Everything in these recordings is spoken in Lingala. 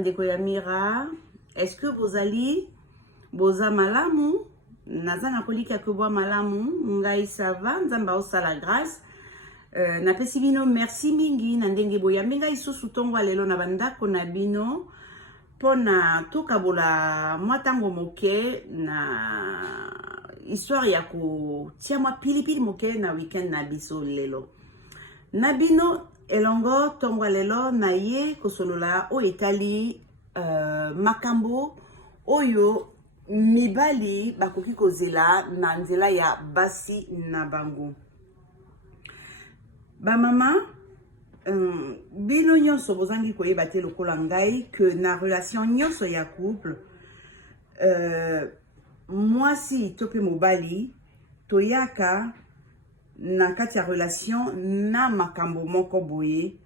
bandeko ya Mira. Est-ce que vous allez boza malamu? Nazana kolika ke boa malamu. Ngai ça va, nzamba osala grâce. Na pesi bino merci mingi na ndenge boya minga isusu tongo lelo na bandako na bino pona tokabola mwatango moke na histoire ya ko tia mwa pilipili moke na weekend na biso lelo. Na bino elongo tongo lelo na ye kosolola o etali makambo oyo mibali bakoki kozela na nzela ya basi na bango. Ba mama bino nyonso bozangi koyeba te lokola ngai que na relation nyonso ya couple mwasi to pe mobali toyaka na kati ya relation na makambo moko boye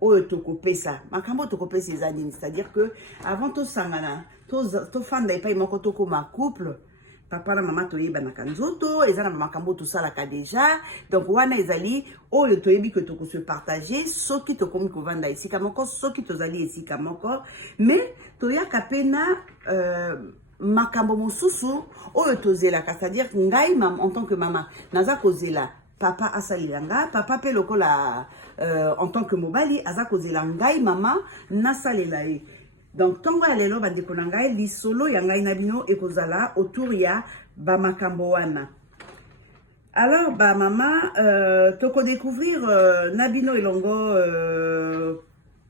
oyo tokopesa makambo tokopesa ezali, c'est-à-dire que avant to sangana to fanda epai moko tokoma couple papa na mama toyeba na kanzoto ezana makambo to salaka déjà, donc wana ezali oyo toyebi que toko se partager soki tokomi kovanda esika moko soki tozali esika moko, mais toyaka pena makambo mosusu oyo tozelaka, c'est-à-dire ngai mam en tant que maman naza kozela papa asalilanga papa pe lokola en tant que mobali aza kozela ngai mama nasalela ye. Donc tongo ya lelo bandeko na ngai lisolo ya ngai na bino ekozala autour ya ba makambo wana. Alors ba mama toko découvrir na bino elongo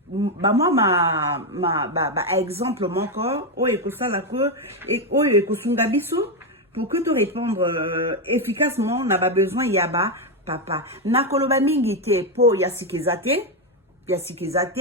ba moi ba exemple moko oyo ekosala ko oyo ekosunga biso pour que to répondre efficacement na ba besoin ya ba papa. Na koloba mingi te po ya sikezate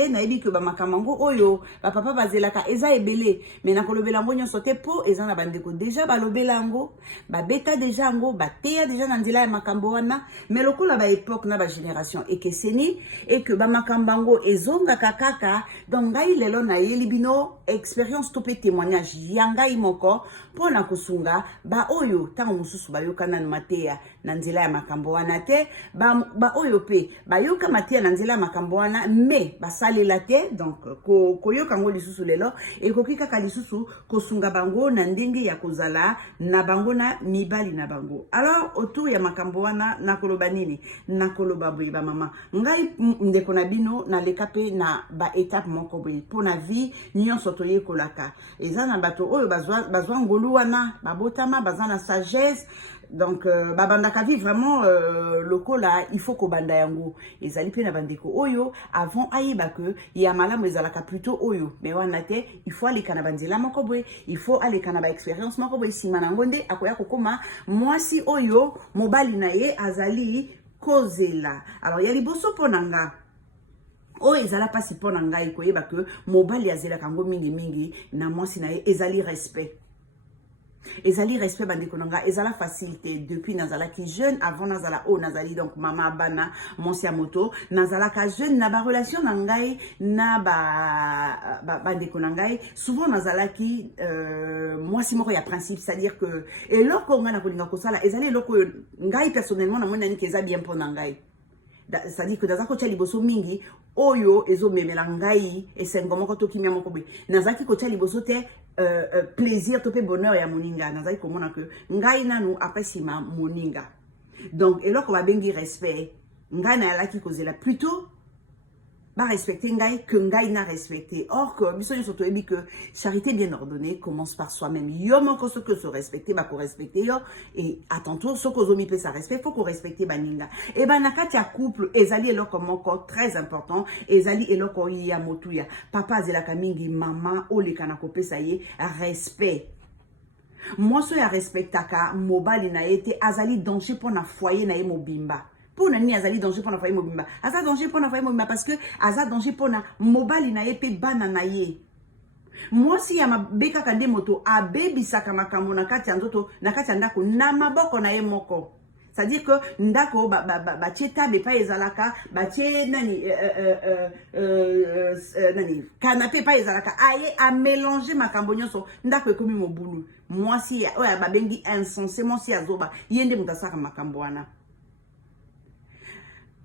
na ebi que ba makamango oyo ba papa bazelaka eza ebele, mais na kolobela ngo nyonso te po eza na bandeko déjà balobela ngo ba beta déjà ngo ba teya déjà na nzela ya makambo wana, mais lokola ba époque na ba génération ekeseni et que ba makambango ezonga kaka. Donc ngai lelo na yeli bino expérience to pe témoignage ya ngai moko pona kosunga ba oyo tango mususu bayokana na mateya na nzela ya makambo wana te ba oyo pe bayoka mateya na nzela ya makambo wana mais basalela te. Donc koyoka ngo lisusu lelo ekoki kaka lisusu kosunga bango na ndenge ya kozala na bango na mibali na bango. Alors autour ya makambo wana nakoloba nini? Nakoloba boye ba mama ngai ndeko na bino na leka pe na ba étape moko boye pona vie nyonso toye kolaka eza na bato oyo bazwa ngolu wana babotama baza na sagesse. Donc babandaka vie vraiment lokola il faut ko banda yango ezali pe na bandeko oyo avant ayeba que ya malamu ezalaka plutôt oyo, mais wana te il faut aller kana bandela moko boye, il faut aller kana ba expérience moko boye sima na ngonde akoya kokoma mwasi oyo mobali na ye azali kozela. Alors ya liboso ponanga o ezala pasi pona ngai koyeba que mobali azela kango mingi na mwasi na ye ezali respect. Ezali respect bandeko nanga ezala facilité depuis nazala ki jeune avant nazala o nazali donc mama bana monsi ya moto nazala ka jeune na ba relation na ngai na ba bandeko nanga souvent nazala ki moi si moko ya principe, c'est-à-dire que eloko nga na kolinga kosala ezali eloko ngai personnellement na mona ni keza bien pour ngai, c'est-à-dire que daza ko tia liboso mingi oyo ezo memela ngai esengo moko to kimia moko be nazaki ko tia liboso te plaisir to pe bonheur ya moninga nazaki komona que ngai nanu après sima moninga. Donc eloko ba bengi respect ngai na alaki kozela plutôt ba respecter ngai que ngai na respecter. Or que biso nyonso toyebi que charité bien ordonnée commence par soi-même. Yo moko so que se respecter ba ko respecter yo et à ton tour so ko zomi pe sa respect faut ko respecter baninga. Et ba nakati ya couple ezali eloko moko très important, ezali eloko ya motuya papa zelaka mingi mama oleka na kopesa ye respect. Moi so ya respectaka mobali na ete azali danger pour na foyer na ye mobimba. Pour nani azali danger pour na foyer mobimba, aza danger pour na foyer mobimba parce que aza danger pour na mobali na ye pe bana na ye. Moi si ya mabeka kande moto abebisaka makambo na kati ya nzoto na kati ya ndako na maboko na ye moko, c'est-à-dire que ndako ba tieta be pa ezalaka ba tie nani nani canapé pa ezalaka aye a mélanger makambo nyonso ndako ekomi mobulu. Moi si oya ba bengi insensé moi si azoba yende mutasaka makambo wana.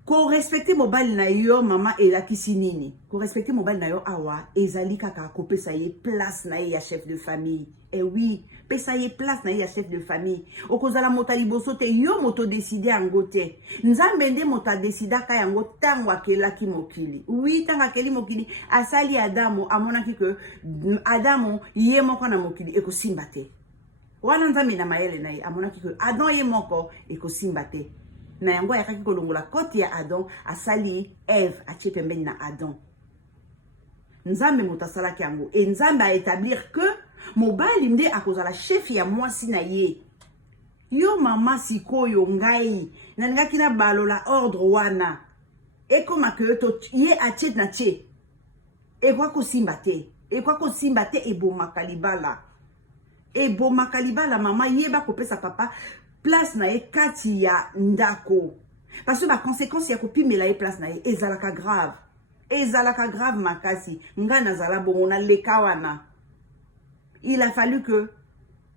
Ko respecter mobile na yo mama elakisi nini. Ko respecter mobile na yo awa ezali kaka ko pesa ye place na ye ya chef de famille. Eh oui, pesa ye place na ye ya chef de famille. Okozala motali boso te yo moto décider yango te. Nzambe nde mota décida ka yango tango akelaki mokili. Oui, tango akeli mokili asali Adamo amonaki que Adamo ye moko na mokili ekosimba te. Wana nzambe na mayele na ye amonaki que Adam ye moko ekosimba te. Na yango ya kaki kolongola koti ya Adam asali Eve atie pembeni na Adam. Nzambe motasalaki yango. Et nzambe a établir que mobali nde akozala chef ya mwasi na ye. Yo mama sikoyo ngai nangaki na balola ordre wana. Ekoma ke to ye atie na tie. Ekwa ko simba te. Ekwa ko simba te eboma kalibala. Eboma kalibala mama yeba kopesa papa place na ye kati ya ndako. Parce que ma conséquence ya kopimela ye place na ye ezalaka grave. Ezalaka grave makasi. Nga nazala bongo na leka wana. Il a fallu que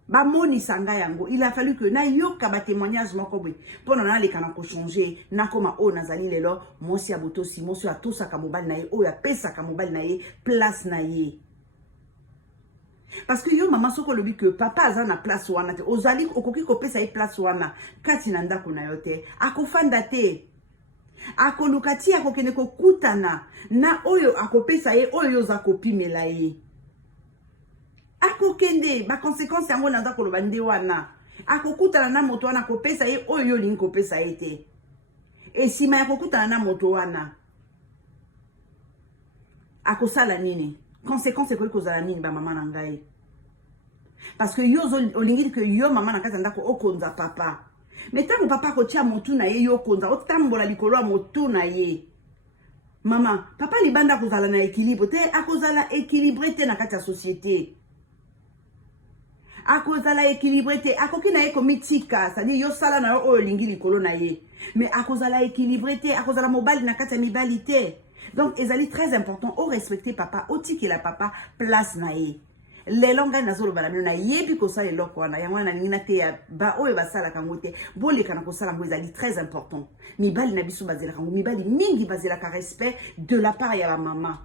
ba moni sanga yango. Il a fallu que na yoka ba témoignage moko boy. Pona na leka na ko changer na koma o nazali lelo mosi aboto si mosi atosa ka mobile na ye o ya pesa ka mobile na ye place na ye. Parce que yo maman soko lobi que papa aza na place wana te ozali okoki ko pesa ye place wana kati na ndako na yo te akofanda te akolukati akokende ko kutana na oyo akopesa ye oyo za kopimela ye akokende ba conséquence yango na ndako loba nde wana akokutana na moto wana kopesa ye oyo lingi kopesa ye te et sima ya kokutana na moto wana akosala nini conséquence ko kozala nini ba mama na ngai parce que yo olingi que yo mama na kati ndako okonza papa mais tango papa ko tia motu na ye yo konza otambola likolo ya motu na ye mama papa libanda kozala na équilibre te akozala équilibré te na kati ya société akozala équilibré te akoki na ye komitika c'est-à-dire yo sala na yo oyo olingi likolo na ye mais akozala équilibré te akozala mobali na kati ya mibali te. Donc, ezali très important au respecter papa, au tiki la papa place na ye. Les langues nazolo banano na yebi ko sa eloko wana yango na nina te ya ba oyo basala kango te bole kana ko sala ngo ezali très important. Mibali na biso bazela kango mibali mingi bazela ka respect de la part ya la maman.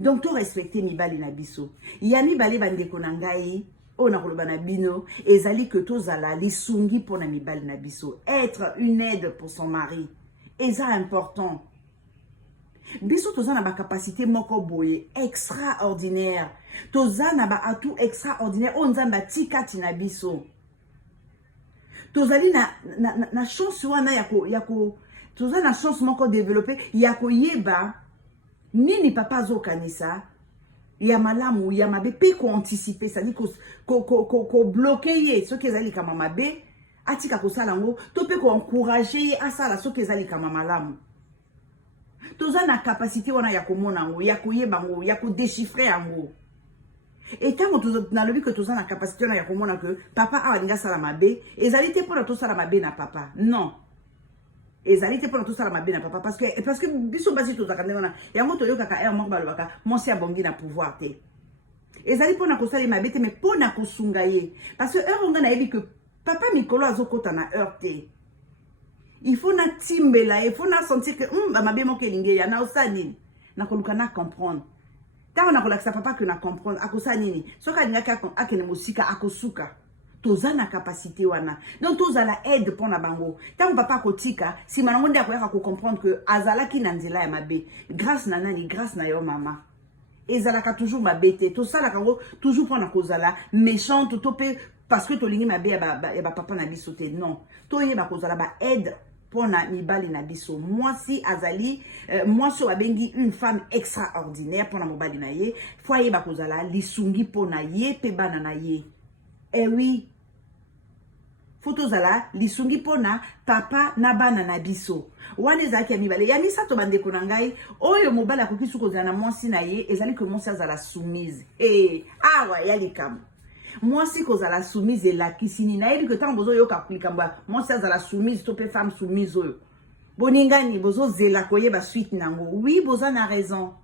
Donc to respecter mibali na biso. Ya mibali bandeko na ngai o na koloba na bino ezali que tozala lisungi pona mibali na biso, être une aide pour son mari. Eza important. Biso tozana ba capacité moko boye extraordinaire. Tozana ba atout extraordinaire on nzamba tikati na biso. Tozali na chance wana yako tozana chance moko développer yako yeba nini papa zo kanisa ya malamu ya mabe pe ko anticiper ça dit ko bloquer ye ce que ezali kama mabe atika ko sala ngo to pe ko encourager ye asala ce que ezali kama malamu. Toza na capacité wana ya komona ngo ya koyeba ngo ya ko déchiffrer ngo et tant que na lobi que toza na capacité wana ya komona que papa alinga sala mabe ezali te pour to sala mabe na papa non ezali te pour to sala mabe na papa parce que biso basi toza kana wana yango to yoka ka mo balobaka monsi abongi na pouvoir te ezali pour na ko sala mabe te mais pour na ko sunga ye parce que heure nga na yebi que papa mikolo azokota na heure te. Il faut na timbela, il faut na sentir que mabe moke linge ya na osani na koluka na comprendre. Ta on a relaxa papa que na comprendre akosa nini. Soka linga ka akene musika akosuka. Toza na capacité wana. Donc toza la aide pour na bango. Ta papa kotika si manonde akoya ko comprendre que azala ki na nzela ya mabe. Grâce na nani, grâce na yo mama. Ezalaka toujours mabete. To sala kango toujours pour na kozala méchante topé parce que to lingi mabe ya ba papa na bisote non. To yeba kozala ba aide pona mibali na biso. Moi si azali moi so abengi une femme extraordinaire pona mobali na ye foye bakozala lisungi pona ye pe bana na ye. Eh oui, fotozala lisungi pona papa na bana na biso. Wane zaki ya mibali ya misato bandeko na ngai oyo mobali akoki sukozala na mwasi na ye ezali que mwasi azala soumise. Awa yali kam moi si kozala soumise la kisini na yebi que tant bozo yoka kulikamba moi si azala soumise to pe femme soumise oyo boningani bozo zela koyeba suite nango. Oui boza na raison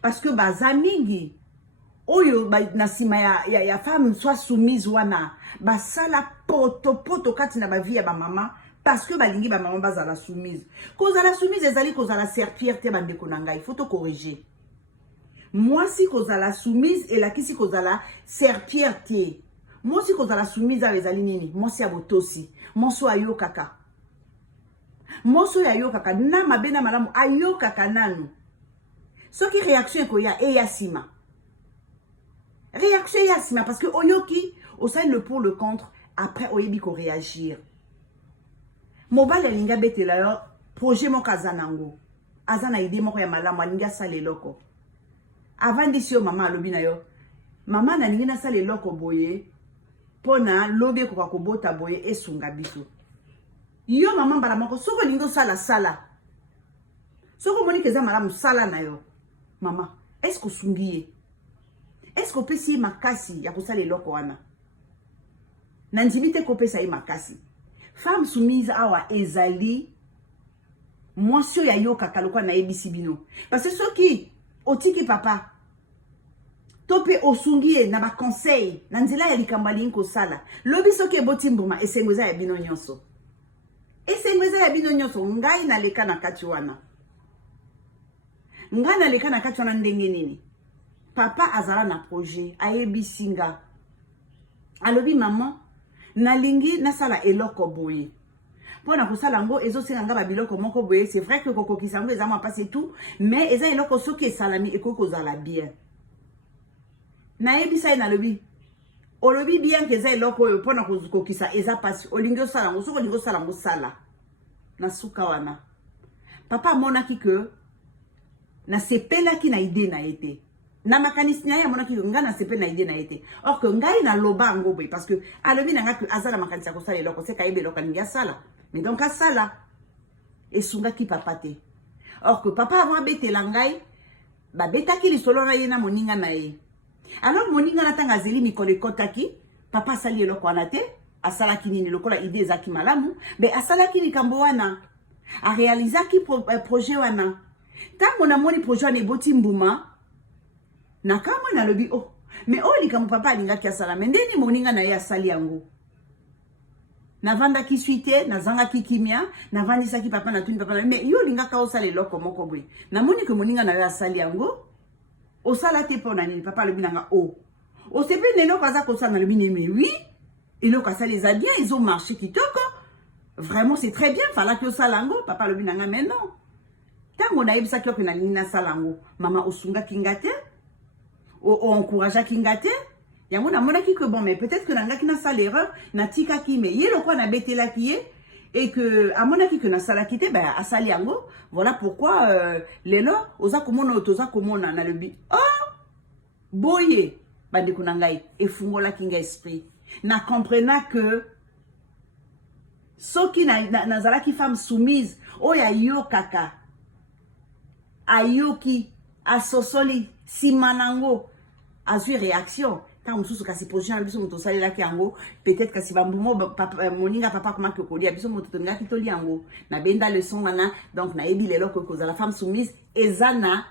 parce que bazamingi oyo na sima ya femme soit soumise wana basala poto kati na ba vie ya ba mama parce que balingi ba maman bazala soumise. Cause à la soumise ezali cause à la serpillère te bande konanga, il faut te corriger. Moi si cause à la soumise et la kisi cause à la serpillère te. Moi si cause à la soumise à ezali nini, moi si abotosi, moi so ayo kaka. Moi so ayo kaka na mabena malamu ayo kaka nanu. Ce qui réaction ko ya e yasima. Réaction yasima parce que oyoki au sein le pour le contre après oyebi ko réagir. Mobile linga betela yo projet mo kazanango. Azana idée moko ya malamu alinga sale loko. Avant d'isio mama alobi na yo. Mama na linga sale loko boye. Pona lobe ko kobota boye esunga biso. Yo mama mbala moko soko lingo sala sala. Soko moni keza malamu sala na yo. Mama, est-ce que sungiye? Est-ce que peut si makasi ya kosala loko wana? Nanjimite ko pesa yi makasi. Femme soumise awa ezali mwasio ya yoka kalokwa na ebisi bino. Parce que ceux qui otiki papa tope osungie na ba conseil na nzela ya likambali nko sala. Lobi soki eboti mbuma esengweza ya bino nyonso. Esengweza ya bino nyonso ngai na leka na kati wana. Ngai na leka na kati wana ndenge nini? Papa azala na projet ayebisi nga. Alobi maman nalingi nasala eloko boye. Pona kosala ngo ezosenga nga ba biloko moko boye, c'est vrai que kokokisa ngo ezama passe tout, mais eza eloko soki esalami ekokozala bien. Na ebisa na lobi. Olobi bien que eza eloko oyo pona kokokisa eza passe. Olingi osala ngo soko olingi osala ngo sala. Na suka wana. Papa monaki que na sepelaki na idée na été. Na makanisi na ya monaki nga na sepe na idée na été. Or que ngai na loba ngo boy parce que alobi na nga que azala makanisi ko sala eloko se kayebe eloko ninga sala. Mais donc à sala et sunga ki papa te. Or que papa avant betela ngai ba betaki li solo na ye na moninga na ye. Alors moninga na tanga zeli mikolo kotaki papa sali eloko wana te asala kinini lokola idée zaki malamu be asala kini kambo wana a réaliser ki projet wana. Tango na moni projet ne boti mbuma na kama na lobi oh mais oh likambo papa alinga ki asala mais ndeni moninga na ye asali yango. Na vanda ki suite na zanga ki kimia na vandi saki papa na tuni papa mais yo linga ka osala eloko moko boy. Na moni ke moninga na ye asali yango. Osala te pona nini papa lobi nanga oh. O sepe neno kaza kosala na lobi mais oui. Et le kasa les a bien, ils ont marché kitoko. Vraiment c'est très bien, fallait que osala ngo papa lobi nanga mais non. Tango na yebisa kyo na nina salango mama osunga kingate o encouragea kingate yango na mona ki que bon mais peut-être que nanga kina sala erreur na tika ki mais yelo kwa na betela ki et que à mona ki que na sala kite ba asali yango voilà pourquoi lelo oza komona otoza komona na lebi oh boye bande kunangai efungola kinga esprit na comprena que soki na zala ki femme soumise oya yo kaka ayoki asosoli simanango azui réaction tant mususu kasi position biso moto salela ki yango peut-être kasi bambumo papa moninga papa comment que kolia biso moto toninga kitoli yango na benda leçon wana donc na yebi lelo ko la femme soumise ezana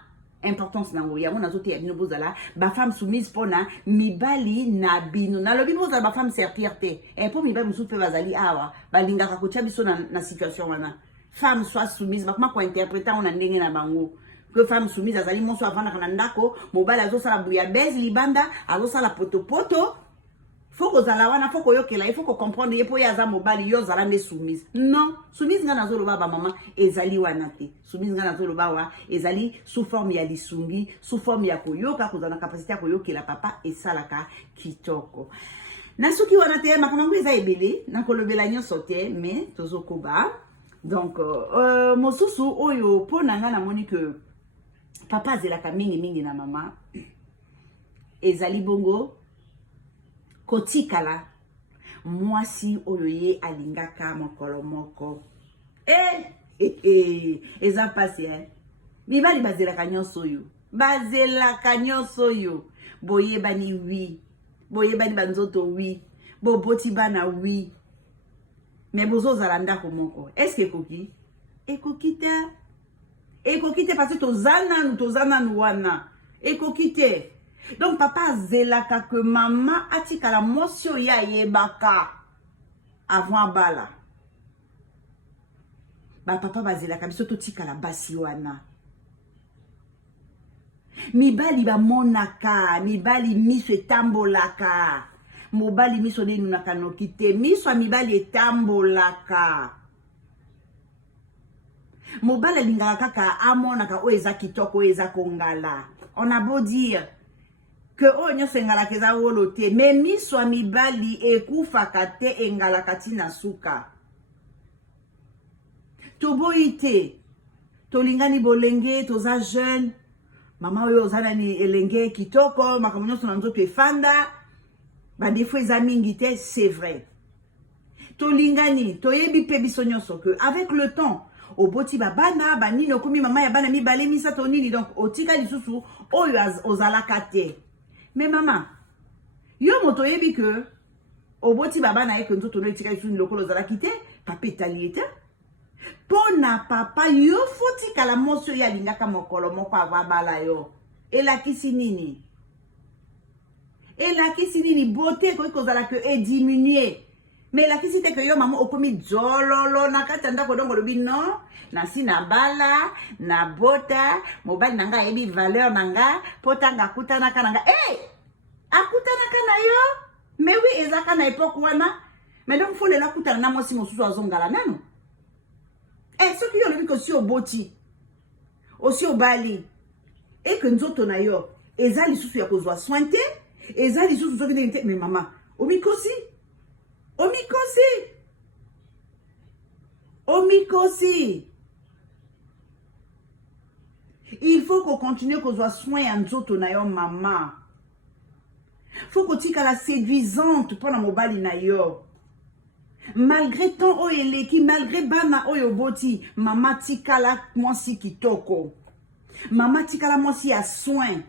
importance nango yango nazote ya bino bozala ba femme soumise pona mibali na bino na lobi bozala ba femme serpillère te et pour mibali mususu pe bazali awa balinga ka kotia biso na situation wana femme soit soumise bakoma ko interpréter on ndenge na bango que femme soumise azali monso avant na ndako mobali azosala bouillabaisse libanda azosala poto faut que zala wana faut koyokela il faut ko comprendre yepo ya za mobali yo zala ne soumise non soumise nga nazoloba ba mama ezali wana te soumise nga nazoloba wa ezali sous forme ya lisungi sous forme ya koyoka kozana capacité ya koyokela papa esalaka kitoko nasuki wana te makambo eza ebele na kolobela nyonso te mais tozokoba donc mosusu oyo pona nga na moni que papa zelaka mingi na mama ezali bongo kotikala mwasi oyo ye alingaka mokolo moko eza pasi mibali bazelaka nyonso oyo boyebani wi boyebani banzoto wi boboti bana wi mais bozozala ndako moko est-ce que ekoki te parce que tozana wana ekoki te donc papa zelaka que maman atika la motion ya yebaka avant bala ba papa bazelaka biso totikala basi wana. Mibali ba monaka, mibali miso etambolaka. Mobali miso de nunaka noki te, miso ya mibali etambolaka. Mobali alingaka kaka amonaka oyo eza kitoko oyo eza kongala. On a beau dire que oyo nyonso engalaka eza wolo te, mais miso ya mibali ekufaka te engalaka tina suka. Toboyi te, tolingani bolenge, toza jeune, mama oyo oza nani elenge kitoko, makambo nyonso na nzoto efanda, badefo eza mingi te, c'est vrai. Tolingani, toyebi pe biso nyonso que avec le temps, oboti babana, banini okomi mama ya bana mibale misato nini, donc otika lisusu oyo ozalaka te. Mais maman, yo moto yebi que oboti babana eke nzoto no etika lisusu lokolo ozalaki te, papa etali ete. Pona papa yo foti kala moso ya lingaka mokolo moko avabala yo. Elakisi nini? Elakisi nini? Beauté ko kozala que e diminuer. Mais elakisi te que yo maman okomi jololo na katanda ko dongo lobi non, na sina bala, na bota, mobali nanga yebi valeur nanga, potanga kutana kananga. Eh! Akutana kana yo? Mais oui, ezaka na époque wana. Mais donc faut la kutana na mosi mosusu azongala nano. Eh, ce qui est aussi au boti, aussi au bali, et que nous autres nayo, et ça les sous-soucis à cause de sointer, et ça les sous-soucis de mais maman, au mikosi, au mikosi, au mikosi. Il faut qu'on continue qu'on soit soin à nous autres nayo maman. Faut qu'on tique à la séduisante pendant mon bali nayo. Malgré ton oeleki, malgré bana oyo boti, mama tikala mwasi kitoko. Mama tikala mwasi à soin.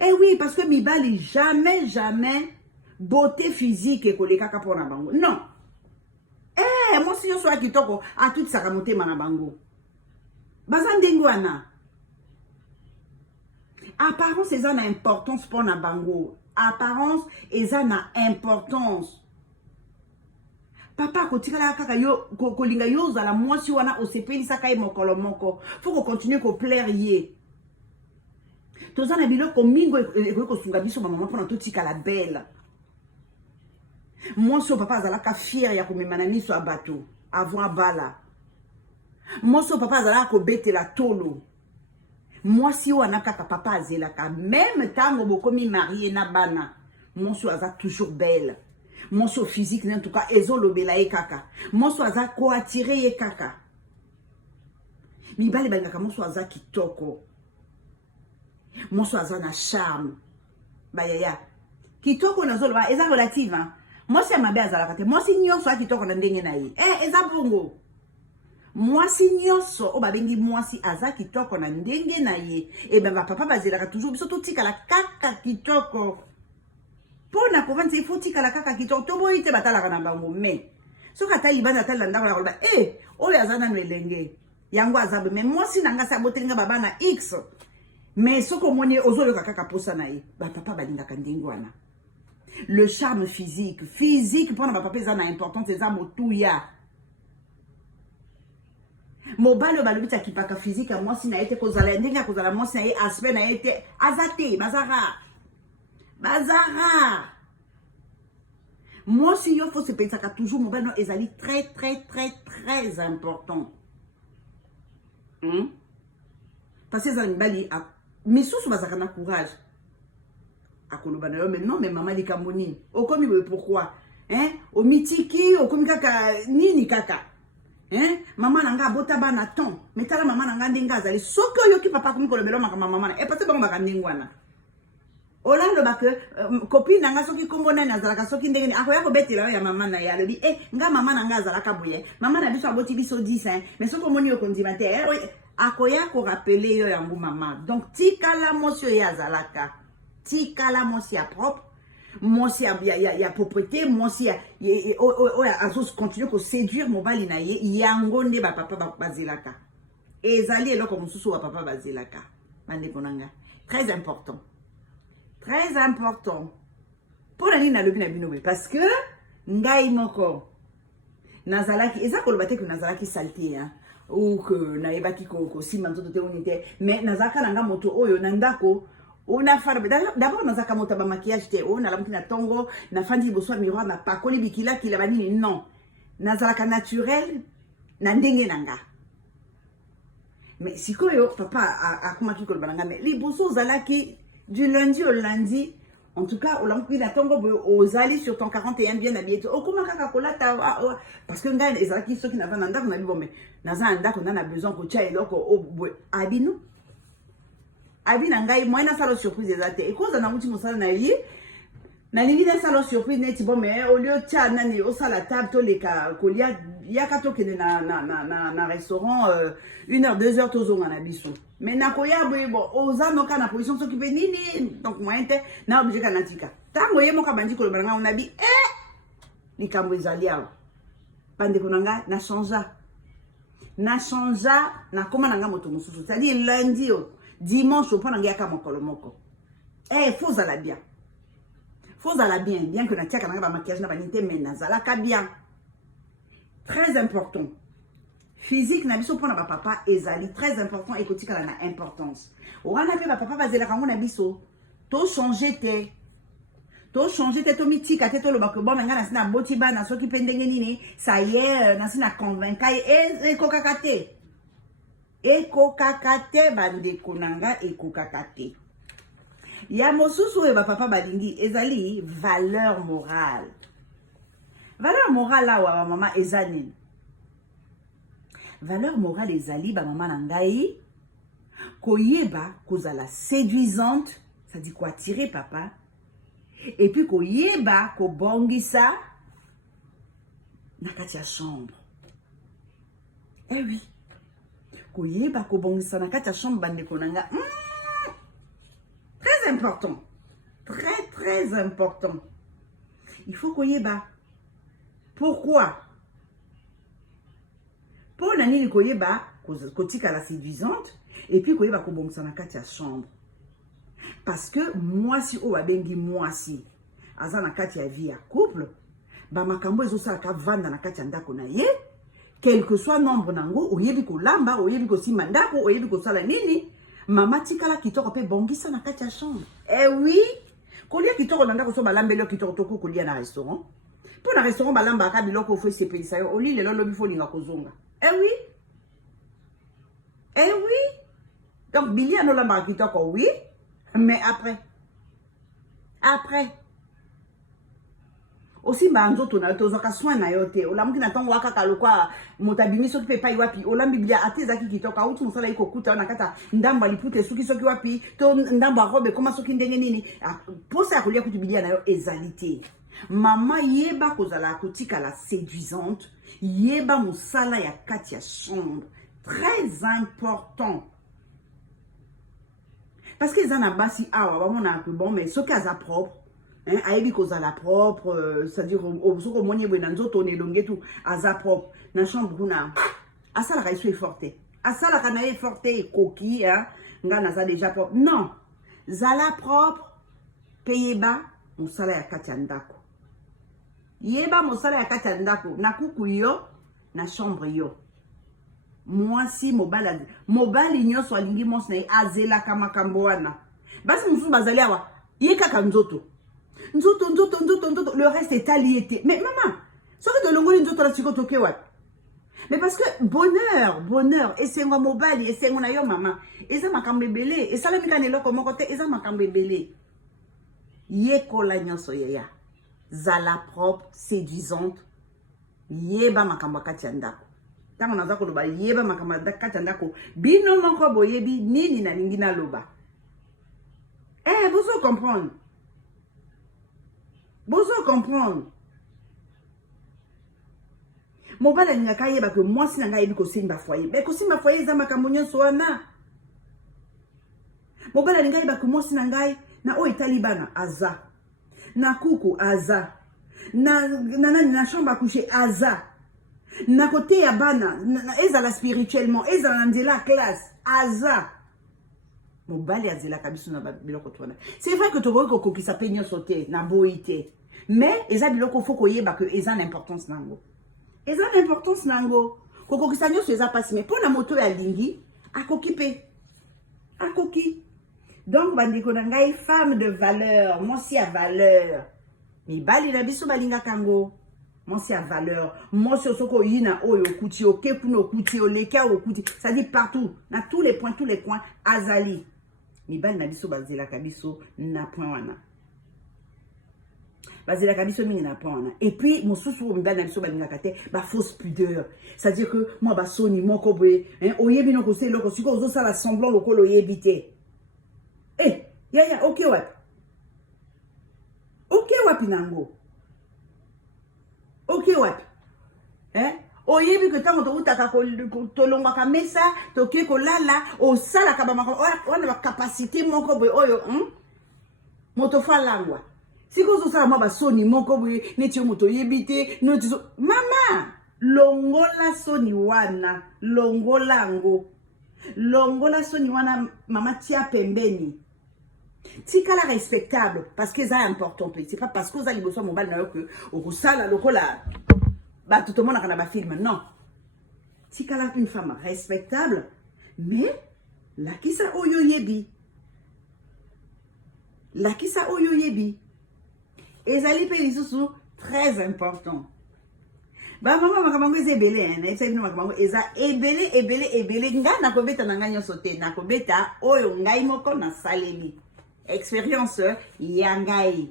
Eh oui, parce que mibali jamais beauté physique et koleka kapona bango. Non. Eh, mwasi yo soit kitoko a tout sa kamote mana bango. Bazandengwana. Apparence eza na importance pour na bango. Apparence eza na importance. Papa kotikala kaka yo kolinga yo za la mwasi wana osepeli saka mokolo moko. Faut qu'on continue ko plaire ye. Tozana biloko mingo ko sunga biso maman pona totika la belle. Mwasi papa azalaka fier ya komemana miso abato avant bala. Mwasi papa azalaka ko betela tolo. Mwasi wana kaka papa azelaka même tango bokomi marié na bana. Mwasi aza toujours belle. Monso physique en tout cas ezolo bela e kaka monso aza ko attirer e kaka mibali bangaka monso aza kitoko monso aza na charme bayaya kitoko nazolo ba eza relative hein monso ya mabe azalaka te monso nyonso kitoko na ndenge na ye eza bongo mwasi nyonso o babengi mwasi aza kitoko na ndenge na ye e ben papa bazelaka toujours biso totika la kaka kitoko. Pona kovanza il faut tikala kaka kitoko tobo ite batalaka na bango mais soka tali bana tali ndako na koloba oyo azana no elenge yango azabe mais moi si nanga sa botelinga baba na x mais soko moni ozoyo kaka posa na ye ba papa balingaka ndingwana le charme physique pona ba papa ezana importance eza motuya mobalo balobita kipaka physique moi si na ete kozala ndinga kozala moi si na ye aspect na ete azate Bazara. Moi si il faut se penser que toujours mon ben ezali très important. Parce que ça bali a mais sous bazaka na courage. Akoloba na yo mais non mais maman di kamoni. O komi pourquoi? O mitiki o komi kaka nini kaka. Maman nanga bota bana ton. Mais tala maman nanga ndinga azali soko yo ki papa komi kolobelo maka maman. Parce que bango baka ndingwana. Olando bake copine nanga soki kombo na nazalaka soki ndenge akoya ko betela ya mama na ya lobi nga mama nanga azalaka boye mama na biso aboti biso 10 mais soko moni yo kondima te akoya ko rappeler yo yango mama donc tikala mosio ya azalaka tikala mosia propre mosia ya propreté mosia azo continue ko séduire mobali na ye yango nde ba papa bazilaka ezali eloko mususu wa papa bazilaka bande konanga très important. Très important. Pour la ligne na lobi na binobe parce que ngai moko nazalaki eza kolobate que nazalaki salté hein ou que naebaki ko sima nzoto te onite mais nazaka nanga moto oyo nandako ona farbe d'abord nazaka moto ba maquillage te ona la na tongo na fandi boso miroir na pakoli bikila kila bani non nazalaka naturel na ndenge nanga mais sikoyo papa a comment tu ko bananga mais les boso zalaki du lundi au lundi. En tout cas, on a aux alliés sur ton 41 bien habillé. Oh, comment Coca-Cola parce que les gens qui sont qui n'ont pas d'andak, on a dit bon, mais dans un andak, on a besoin que tu ailles là, habille-nous. Habille-nous, moi, on a fait la surprise des athées. Et quand on a outil, on s'en a eu. Na lingi na salon surprise net bon mais au lieu de nani au sala table to les ka kolia ya kato ke na restaurant 1 heure 2 heures tozo na biso mais na koya bon oza no kana position s'occuper nini donc moi inte na obligé kana tika tango ye moka bandi ko balanga on a bi likambo ezali awa bande konanga na changea na koma nanga moto mususu c'est-à-dire lundi dimanche au pona ngaka mokolo moko faut ala bien. Faut aller bien que na tia kana ba maquillage na banité mais nazala ka bien. Très important. Physique na biso pona ba papa ezali très important et kotika na importance. Wana pe ba papa bazela kango na biso. To changer te. To mitika te to lo ba ko bon nga na sina boti ba na soki pendenge nini. Ça y est na sina convaincre et kokakate. Et kokakate ba ndekonanga et kokakate. Ya mosusu e ba papa balingi ezali valeur morale. Valeur morale la wa mama ezani. Valeur morale ezali ba mama nangai koyeba kozala séduisante, ça dit quoi attirer papa. Et puis koyeba ko bongisa na kati ya chambre. Eh oui. Koyeba ko bongisa na kati ya chambre bande konanga. Très important. Très important. Il faut qu'on y ait bas. Pourquoi? Pour l'année qu'on y ait bas, qu'on la séduisante, et puis qu'on y ait bas qu'on bon na katia chambre. Parce que moi si o abengi moi si aza na katia vie à couple, ba makambo ezo sala ka vanda na katia ndako na ye, quel que soit nombre nango, oyebi ko lamba, oyebi ko si mandako, oyebi ko sala nini. Mama tikala kitoko pe bongisa na kati ya chambre. Eh oui, kolia kitoko nanga ko so balambelo kitoko toko kolia na restaurant. Pour na restaurant balamba ka biloko fo sepelisa yo oli lelo lobi fo linga kozonga. Eh oui. Eh oui. Donc bilia no lamba kitoko oui, mais après aussi banzoto na tozoka soin na yote olamuki na tango waka kalokwa motabimi soki pe pai wapi olambi bia atezaki kitoka uti musala iko kuta na kata ndamba lipute soki wapi to ndamba robe koma soki ndenge nini posa ya kolia kutubilia na yo ezalité mama yeba kozala kotika la séduisante yeba musala ya kati ya chambre très important parce que zana basi awa bamona que bon mais soki aza propre ayebi kozala propre c'est-à-dire au moni bena nzoto ne longue tout aza propre na chambre kuna asala ka iso forte asala kana e forte koki nga na za déjà propre non zala propre payeba musala ya kati ya ndako yeba musala ya kati ya ndako na kuku yo na chambre yo mwasi mobali nyonso alingi mwasi na ye azelaka makambo wana basi mususu bazali awa ye kaka nzoto. Le reste est allié. Mais maman, ça que de l'ongoli nzoto la siko toke wat. Mais parce que bonheur, et c'est moi mobile, et c'est mon ayo maman. Et ça m'a kambe belé, et ça la mika nelo comme côté, et ça m'a kambe belé. Ye kola nyonso ya. Zala propre, séduisante. Yeba makamba katiandako. Tango nazako loba yeba makamba katiandako. Bino monko boyebi nini na lingina loba. Vous comprenez? Vous comprendre. Mon bala ni akaye ba que moi si nanga yebi ko simba foyer. Mais ko simba foyer za makambo nyonso wana. Mon bala ni ba que moi si nanga na o italibana aza. Na kuku aza. Na chambre à coucher aza. Na côté ya bana ezala spirituellement, ezala ndela classe aza. Mobali azela kabiso na biloko twana. C'est vrai que tu vois que kokisa penyo sauter na boité. Mais eza biloko faut koyeba que eza l'importance nango. Eza l'importance nango. kokokisa nyonso eza pasi mais mpona moto ya lingi akoki mpe akoki. Donc bandeko na ngai, femme de valeur, mwasi ya valeur, mibali na biso balingaka yango mwasi ya valeur, mwasi osoko oyina oyo okuti oke kuna okuti oleka okuti, ça dit partout na tous les points azali. Mibali na biso bazelaka biso na point wana, bazelaka biso mingi na point wana. Et puis mosusu mibali na biso balingaka te ba fausse pudeur, c'est à dire que moi basoni moko boye oyebi no kose loko siko ozo sala semblant lokolo oyebi te. Ya ok wapi nango, ok wapi oyebi que tango to utaka tolongwaka mesa toke kolala osalaka wana ba capacité moko boye oyo moto fa langwa siko ozosala mwa basoni moko boye neti yo moto oyebi te noti mama longola soni wana, longola soni wana mama tia pembeni. Tikala respectable parce que ça est important, c'est pas parce que vous allez bosser mon bal na yo que au sala lokola ba tout le monde na ba film, non. Tikala une femme respectable mais la kisa oyo yebi ezali pe lisusu très important. Ba mama makamango ezebele na esa bino makamango eza ebele nga na kobeta na nganyo sote na kobeta oyo ngai moko na saleli expérience yangai.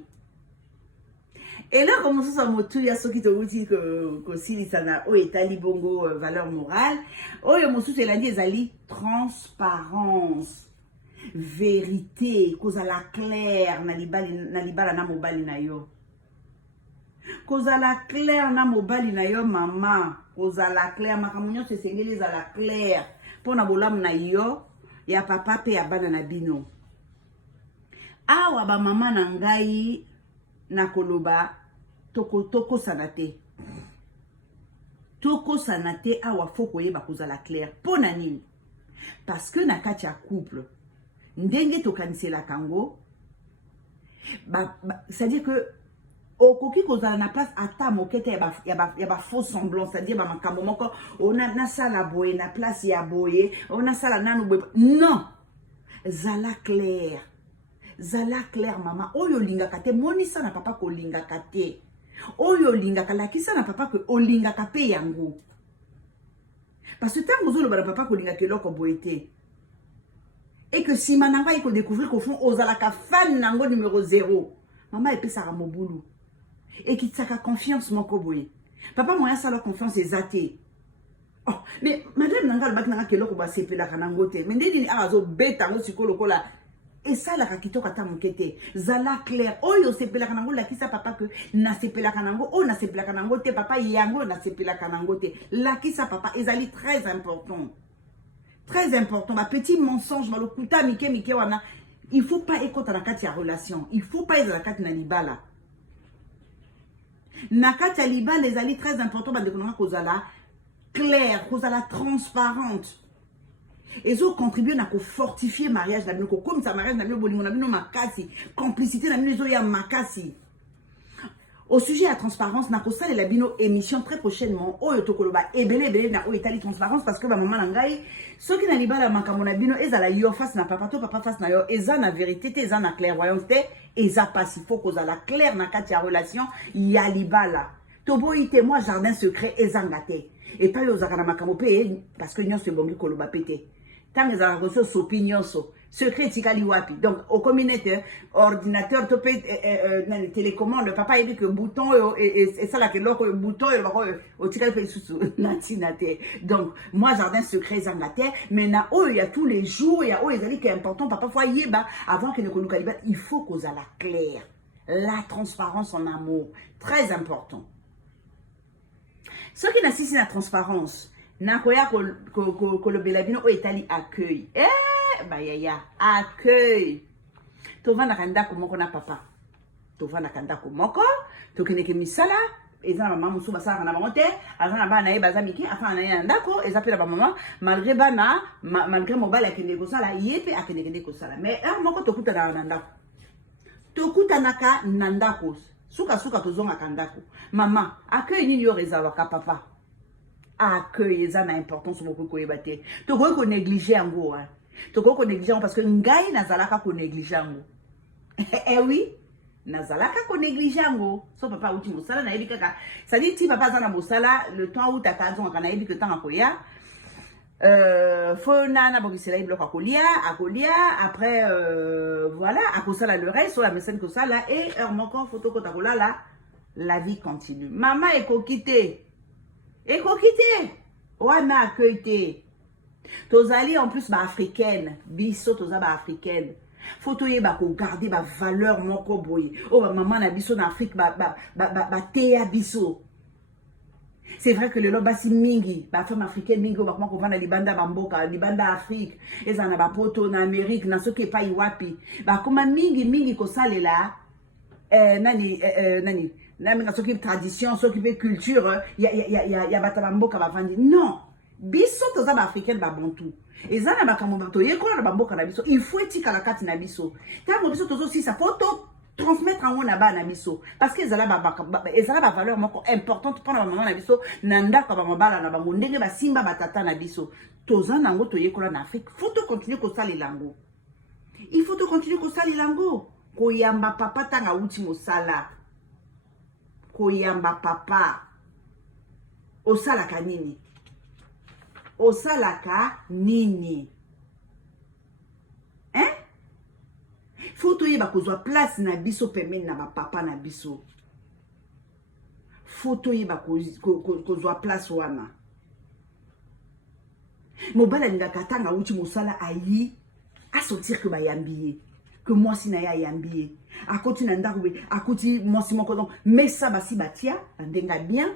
Et là comme ça motu ya soki to uti ko silisana o etali bongo valeur morale oyo mosusu elandi ezali transparence, vérité, kozala clair na libala na mobali na yo. Kozala clair na mobali na yo mama, kozala clair makambo nyonso esengeli ezala clair pona bolamu na yo ya papa pe ya bana na bino. Awa ba mama na ngai na koloba toko sanate awa foko yeba kozala clair pona nini, parce que na kati ya couple ndenge tokanisela kango c'est-à-dire que okoki kozala na place ata mokete ya ba faux semblant, c'est-à-dire ba makambo moko ona na sala boye na place ya boye ona sala nanu boye, non, zala clair mama oyo lingaka te monisa na papa ko lingaka te, oyo lingaka lakisa na papa ko olingaka pe yango, parce que tant que na papa ko lingaka eloko boye te et que si mananga iko découvrir qu'au fond ozalaka fan nango numéro 0 mama epesaka mobulu et qui tsaka confiance moko boye papa moya sala confiance ezate. Oh mais madame nanga baki nanga keloko ba sepela kanango te mais ndeni azo beta ngo sikolo kola et ça la kitoka ta mokete zala clair oyo sepela kanango la kisa papa que na sepela kanango o na sepela kanango te papa yango na sepela kanango te la kisa papa ezali très important ba petit mensonge ba lokuta mike wana il faut pas écouter la kati ya relation, il faut pas être la kati na libala. Na kati ya libala ezali très important ba dekonanga kozala clair, kozala transparente. Ezo contribuer na ko fortifier mariage na bino ko comme ça mariage na bino bolingo na bino makasi, complicité na bino ezo ya makasi. Au sujet à transparence, na ko sala la bino émission très prochainement. Oyo tokoloba ebele na o itali transparence parce que ba maman ngai soki na libala makambo na bino ezala yo face na papa to papa face na yo eza na vérité te eza na clairvoyance te eza pas il faut kozala clair na kati ya relation ya libala. Toboite moi jardin secret ezanga te. Et pas yo zakana makambo pe parce que nyonso ebongi koloba pete. Tant ezala koso opinion so secret tikali wapi. Donc au communautaire ordinateur to pe télécommande papa dit que bouton et ça là que l'autre bouton au tikali pe sous natinate. Donc moi jardin secret zangate mais na il y a tous les jours il y a ezali qui est important papa fois yeba avant que ne koluka liba il faut qu'on la clair. La transparence en amour très important. Ce qui n'assiste la transparence nakoya ko lobela bino o etali accueil bayaya accueil tovanda kanda ko moko na papa tovanda kanda ko moko tokeneke misala eza mama musu basala na bango te azana bana ye bazamiki afana na ndako eza pela ba mama malgré bana malgré mobile akende ko sala yepe akende ko sala mais moko tokuta na ndako tokutanaka na ndako suka tozonga kandako mama accueil nini yo rezalaka papa accueil eza na importance beaucoup koyeba te tokoki ko négliger yango tokoki ko négliger parce que ngai nazalaka ko négliger yango eh oui nazalaka ko négliger yango so papa uti mosala na yebi kaka ça dit ti papa za na mosala le temps où takazo kana yebi que temps akoya faut nana bokisela iblo akolia après voilà akosala le reste sur la mécène que ça là et heure moko photo ko takola là la vie continue maman ekokite wana accueil te tozali en plus ba africaine biso toza ba africaine faut toyeba ko garder ba valeur moko boye oh ba maman na biso na Afrique ba teya biso. C'est vrai que le loba si mingi ba femme africaine mingi ba comment ko vana libanda bamboka libanda Afrique ezana ba poto na Amérique na soki pa iwapi ba koma mingi ko salela nani na soki tradition soki pe culture ya batabamboka bavandi non biso toza ba africaine ba bantu ezana makambo bato yekola na bamboka na biso il faut etika la kati na biso tango biso tozo si sa photo transmettre en na ba na biso parce que ezala ba valeur moko importante pour na maman na biso na ndaka ba mabala na bango ndenge ba simba batata na biso toza nango toyekola na Afrique faut to continuer ko sala lango il faut to continuer ko sala lango ko yamba papa tanga uti mosala koyamba papa osalaka nini hein faut toyeba kozwa place na biso pembeni na papa na biso faut toyeba kozwa place wana mobala lingaka tanga uti mosala ayi a sortir que bayambiye que moi si na ya yambiye akoti na ndako be akoti moi si moko donc mais ça basi batia ndenga bien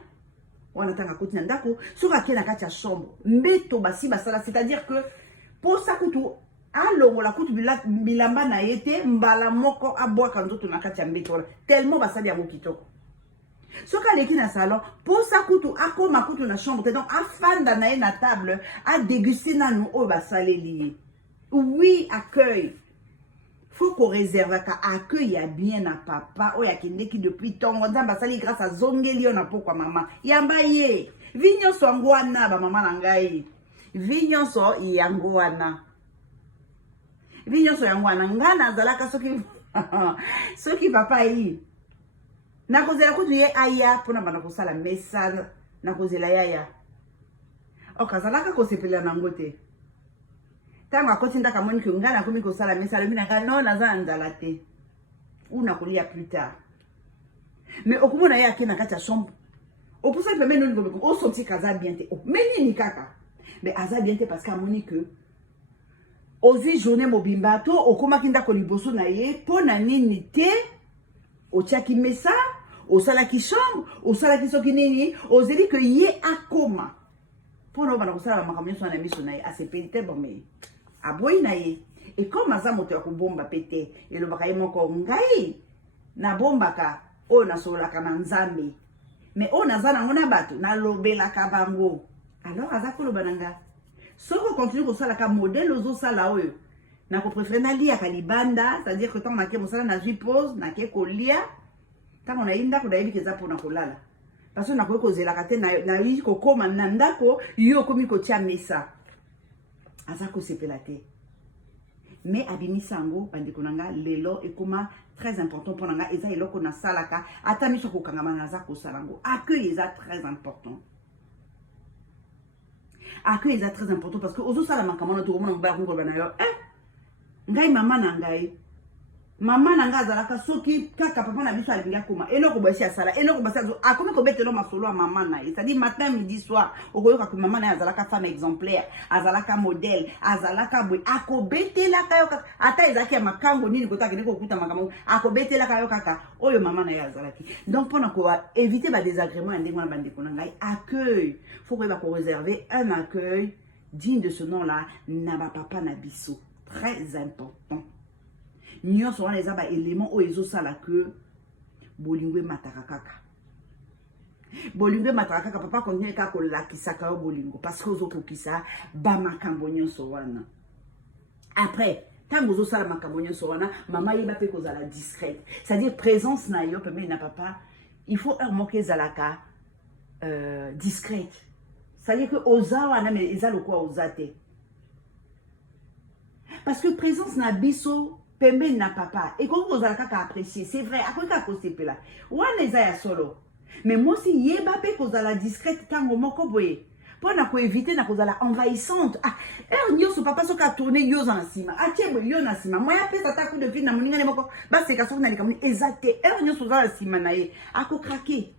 on attend akoti na ndako sur akena na kati ya chambre mbeto basi basala c'est-à-dire que pour ça kutu alongola kutu bilamba na yete mbala moko abwaka nzoto na kati ya mbeto tellement basali ya mokitoko soka leki na salon pour ça kutu akoma kutu na chambre donc afanda na ye na table a déguster nanu o basaleli oui accueil faut qu'on réserve ka accueil ya bien na papa o ya kindeki depuis tongo nzamba sali grâce à zongeli on a pourquoi maman yamba ye vinyo so ngwana ba mama na ngai vinyo so yangwana vinyo so yangwana ngana zalaka soki papa yi na kozela kutu ye aya pona bana kosala mesa na kozela yaya o kazalaka ko sepela na ngote tango akoti ndaka moni ke ngana komi ko sala mesa le minaka non naza nzala te una kolia plus tard mais okumona ya kina kati ya chambre opusa pe meno ngo o senti kaza bien te meni ni kaka mais aza bien te parce que moni que ozi journée mobimba to okoma kinda ko liboso na ye pona nini te o tiaki mesa o sala ki chambre o sala ki soki nini ozeli que ye akoma pona bana ko sala makamyo so na miso na ye asepelite bon mais aboyi na ye et comme aza moto ya kobomba pete elobaka ye moko ngai na bombaka o na solaka na nzambe mais o naza nango na bato na lobelaka bango alors aza koloba nanga soko continue kosala ka modèle ozosala oyo na ko préférer na lia ka libanda c'est-à-dire que tant na ke mosala na vie pause na ke kolia tango na inda ko da yebi keza pona kolala parce que na ko kozela te na yi ko koma na ndako yo komi ko tia mesa aza ko sepela te mais abimisa ngo bandiko nanga lelo ekoma très important pour nanga eza eloko na salaka ata miso ko kangama na za ko salango accueil eza très important accueil eza très important parce que ozo sala makama na to mona mbaya ko bana yo ngai mama na nga azalaka soki kaka papa na biso alinga koma eloko basi asala eloko basi akomi ko betelo masolo ya mama na c'est-à-dire matin midi soir okoyoka que mama na azalaka femme exemplaire azalaka modèle azalaka boy akobetela kayo ata ezaki ya makango nini kotaka ndeko kuta makambo akobetela kayo kaka oyo mama na azalaki donc pendant ko éviter ba désagréments ndenge na bandeko na ngai accueil faut que ba ko réserver un accueil digne de ce nom là na ba papa na biso très important. Nous sommes les éléments où ils ont ça là que bolingwe matarakaka. Bolingwe matarakaka papa continue ka ko lakisaka bolingo parce que aux autres kisa ba makambo nyonso wana. Après tant que ça la makambo nyonso wana mama yeba pe kozala discrète. C'est-à-dire présence na yo peme na papa il faut un mot que zalaka discrète. Ça veut dire que oza wana mais eza lokwa ozate. Parce que présence na biso pembe na papa et quand vous allez apprécier, c'est vrai, à quoi ka kosepe là. Wana eza ya solo. Mais moi aussi yeba pe kozala discrète tango moko boye. Pour na ko éviter na kozala envahissante. Ah, nyoso papa soka tourner yo za nsima. Atiebo yo na sima. Moi ya pesa ta coup de fil na moninga ne moko. Ba se ka soka na likamuni exacté. Nyoso za sima na ye. Ako craquer.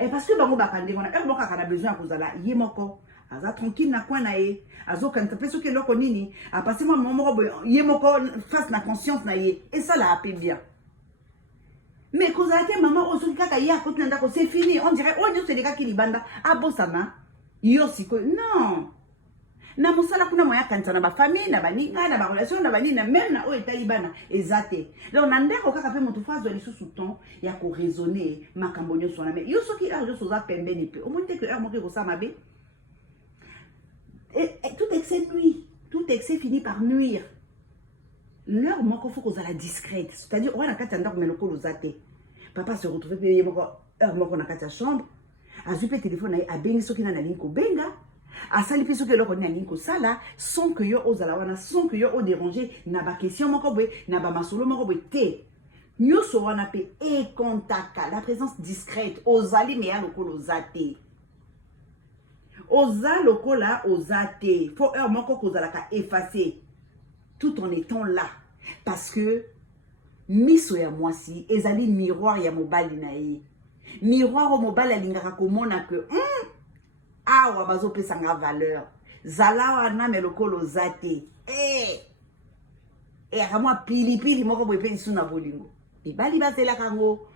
Et parce que bango bakande kona moko kana besoin kozala ye moko. Aza tranquille na kwa na ye. Azo kanta peso ke loko nini. A passer moi moko ye moko face na conscience na ye. Et ça la appelle bien. Mais quand on maman on se dit que c'est fini, on dirait oh c'est les gars qui libanda ah bon ça ma yo siko non na musala kuna moya kanta na ba famille na ba ninga na ba relation na ba nina même na o etalibana ezate donc na ndeko kaka pe moto fazo li sous temps ya ko raisonner makambo nyo sona mais yo soki arjo soza pembeni pe au moins que er moke ko ça mabe et tout excès nuit, tout excès finit par nuire. L'heure moko faut qu'on la discrète, c'est-à-dire on a kata ndako meloko lozate. Papa se retrouve payé moko heure moko na kata chambre. Azupe téléphone a bengi soki na linko benga. Asali pe soki loko na linko sala sans que yo ozala wana sans que yo o déranger na ba question moko boy na ba masolo moko boy te. Nyoso wana pe e kontaka la présence discrète ozali meya loko lozate. Oza lokola ozate. Faut heure moko kozala ka effacer. Tout en étant là. Parce que miso ya mwasi ezali miroir ya mobali na ye. Miroir o mobali alingaka komona que awa bazo pesa nga valeur. Zala wana melokolo zate. Akamwa pili moko boye pe suna bolingo. Mibali bazela kango.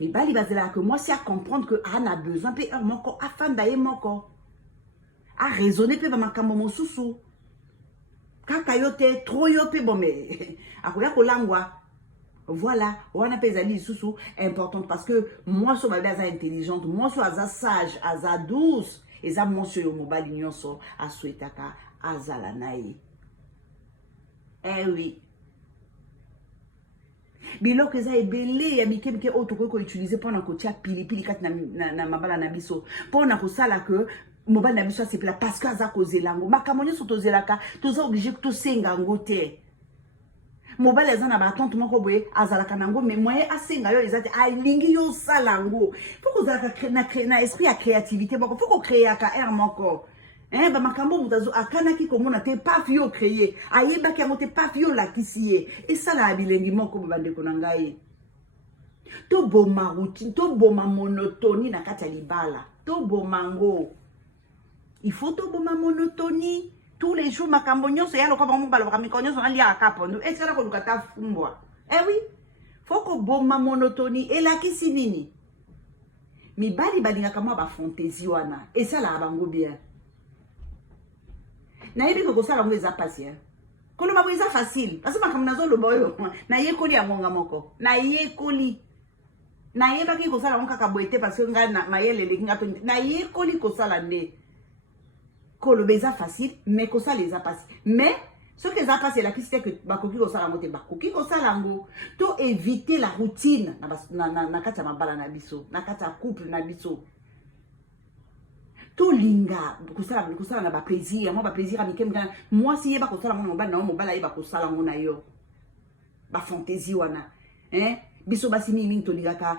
Mibali bazela que moi si à comprendre que ana besoin pe moko afanda ye moko. A raisonner pe ba makambo mosusu. Kaka yote trop yope bon mais akoya kolangwa voilà on appelle ezali susu important parce que moi so ba baza intelligente moi so aza sage aza douce eza monsieur yo mobali nyonso aswetaka azala naye oui biloko eza ebele ya mikemike oyo tokoki koutilize mpona kotia pilipili kati na mabala na biso mpona kosala que mobali na biso asepela parce que aza kozela yango makambo nyonso tozelaka toza obligé tosenga yango te mobali aza na batante moko boye azalaka nango mais moyen asenga yo eza te alingi yo osala yango fo kozalaka na esprit ya créativité moko fo kokreaka aire moko bamakambo moto akanaki komona te pafi yo créé ayebaki yango te pafi yo olakisi ye esala ya bilengi moko bandeko na ngai toboma routine toboma monotonie na kati ya libala toboma ngo il faut toboma monotonie tous les jours makambo nyonso ya lokwa bango balobaka mikolo nyonso nalia akapondo esala koluka ta fumbwa oui faut koboma monotonie elakisi nini mibali balingaka mwa bafantaisie wana esala bango bien nayebi kokosala yango eza pasi koloba bo eza facile parce que makambo nazoloba oyo nayekoli ya ngonga moko nayekoli nayebaki kosala yango kaka boye te parce que ngai mayele eleki nga to nayekoli kosala nde koloba eza facile mais kosala eza pasi mais soki eza pasi elakisi te ke bakoki kosala yango te bakoki kosala yango to éviter la routine na kati ya mabala na biso na kati ya couple na biso to linga kosala na baplaisir yango baplaisir amikemika mwasi yeba kosala yango na mobali na yo mobali ayeba kosala yango na yo bafantaisie wana biso basi mingi tolingaka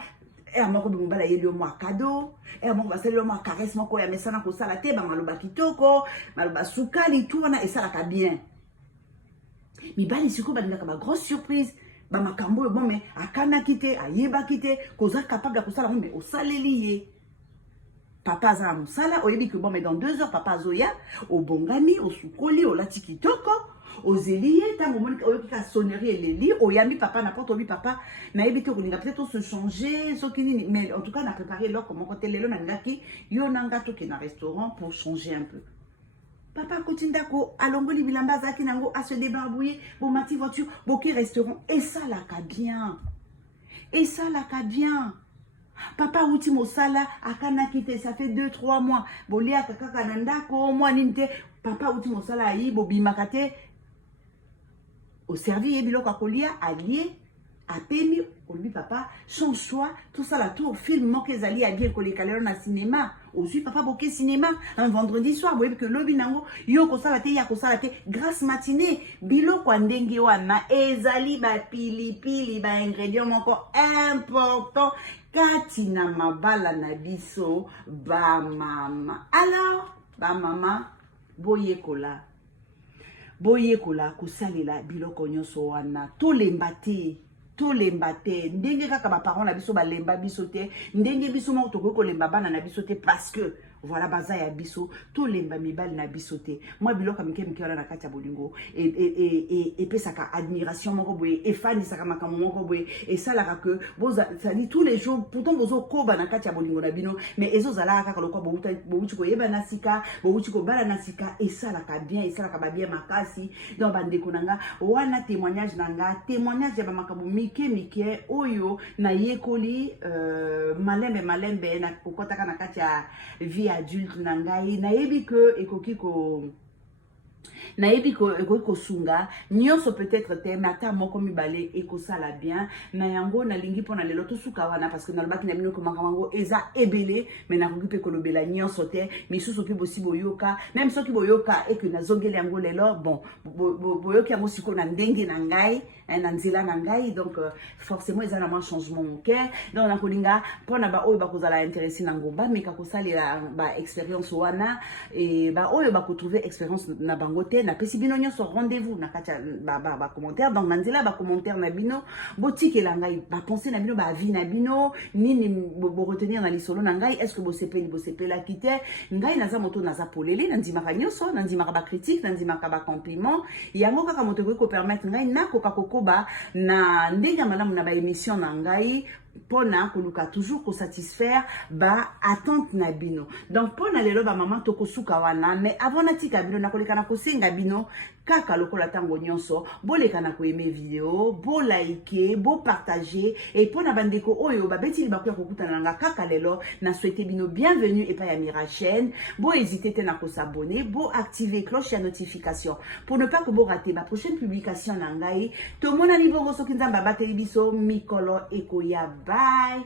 moko mobali ayeli yo mwa cadeau moko basali yo mwa caresse moko ya mesana kosala te bamaloba kitoko maloba sukali tu wana esalaka bien mibali sikoyo balingaka bagrosse surprise bamakambo oyo bon mais akanaki te ayebaki te koza capable ya kosala yango mais osaleli ye papa aza na mosala oyebi ke bon mais dans 2 heures papa azoya obongami osukoli olati kitoko ozeli ye ntango omoni oyoki ka sonnerie eleli oyambi papa na porte obi papa nayebi te kolinga peut-être se changer soki nini mais en tout cas na préparé eloko moko te lelo nalingaki yo na nga toke na restaurant pour changer un peu papa akoti ndako alongoli bilamba azalaki nango a se débarbouiller bomati voiture boki restaurant esalaka bien papa uti mosala akanaki te ça fait 2-3 mois boliaka kaka na ndako mwa nini te papa uti mosala ayi bobimaka te oservi ye biloko akolia alie apemi olobi papa sans choix tout ça la tour film moko ezali ya bien koleka lelo na cinéma Aussi papa boké cinéma un vendredi soir boye que lobi nango yo ko sala te ya ko sala te grâce matinée biloko ndenge wana ezali ba pilipili ba ingrédients moko important kati na mabala na biso ba mama. Alors ba mama boyekola kosalela biloko nyonso wana tolemba te ndenge kaka ba parents na biso balemba biso te ndenge biso moko tokoki kolemba bana na biso te parce que voilà baza ya biso tolemba mibali na biso te moi biloko mike wana na kati ya bolingo epesaka admiration moko boye efandisaka makambo moko boye esalaka que bozali tous les jours pourtant bozokoba na kati ya bolingo na bino mais ezozalaka kaka lokwa bowuti koyeba na sika bowuti kobala na sika esalaka bien esalaka babien makasi donc bandeko na nga wana témoignage na nga témoignage ya bamakambo mike oyo na yekoli malembe na kokotaka na kati ya vie adulte na ngai nayebi que ekoki kosunga nyonso peut-être te mais ata moko mibale ekosala bien na yango nalingi mpona lelo tosuka wana parce que nalobaki na bino komaka yango eza ebele mais nakoki mpe kolobela nyonso te misusu mpe bosi boyoka même soki boyoka eke nazongeli yango lelo bon boyoki yango sikoyo na ndenge na ngai na nzela na ngai donc forcément eza na mwa changement moke donc nakolinga mpona baoyo bakozala intéressé nango bameka kosalela baexpérience wana e baoyo bakotrouve expérience na bango te napesi bino nyonso rendez-vous na kati ya bacommentaire donc na nzela bacommentaire na bino botikela ngai bapense na bino baavis na bino nini boretenir na lisolo na ngai est ce que bosepelaki te ngai naza moto naza polele nandimaka nyonso nandimaka bacritique nandimaka bacompliment yango kaka moto ekoki kopermettre ngai nakoka kokoba na ndenge ya malamu na baémission na ngai pona koluka toujours ko satisfaire ba attente na bino donc pona lelo ba maman to kosuka wana mais avant na tika bino na koleka na kosenga bino kaka lokola tango nyonso boleka na ko aimer vidéo bo liker bo partager et pona bandeko oyo ba beti li bakuya kokutana nga kaka lelo na souhaiter bino bienvenue et pas ya Mira chaîne bo hésiter te na ko s'abonner bo activer cloche ya notification pour ne pas que bo rater ma prochaine publication na ngai to mona ni bongo soki nzamba bateli biso mikolo ekoya. Bye.